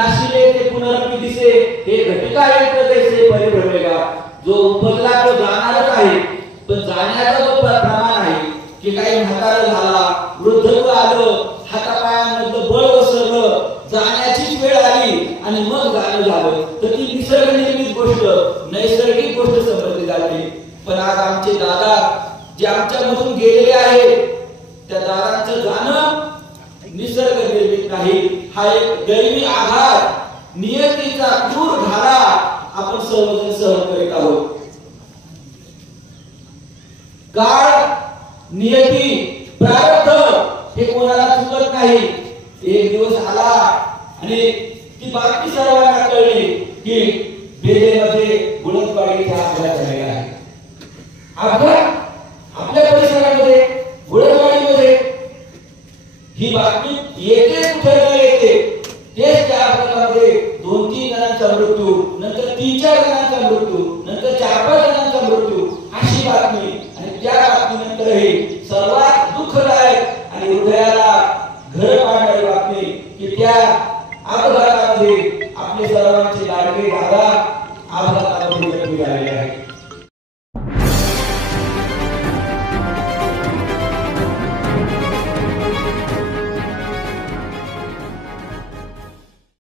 नाशिले ते पुनरपि दिसे हे घटिका यंत्र जैसे परिभ्रमेगा. जो उपजला तो जाणारच आहे, पण जाण्याचा जो प्रमाण आहे की काही म्हातारा झाला, वृद्धत्व आलं, हातापायांमधलं बळ ओसरलं, जाण्याची वेळ आली आणि मग जाणं झालं, तर ती निसर्ग निर्मित गोष्ट, नैसर्गिक गोष्ट समजली जाते. पण आज आमचे दादा जे आमच्यामधून गेलेले आहेत, त्या दादांचं जाणं निसर्ग निर्मित नाही. हा एक दैवी आघात, नियतीचा क्रूर घाला आपण सर्वजण सहन करीत आहोत. काळ, नियती, प्रारब्ध हे कोणाला चुकत नाही. एक दिवस आला आणि ती बातमी सर्वांना कळली की बेलेमध्ये गुळदवाडी इथे अपघात झालेला आहे. अपघात आपल्या परिसरामध्ये, गुळदवाडीमध्ये ही बातमी येते कुठे न येते, तेच त्या अपघातामध्ये 2-3 जणांचा मृत्यू, नंतर 3-4 जणांचा मृत्यू, नंतर 4-5 जणांचा मृत्यू, अशी बातमी. आणि त्या बातमीनंतरही सर्वात दुःखदायक आणि हृदयाला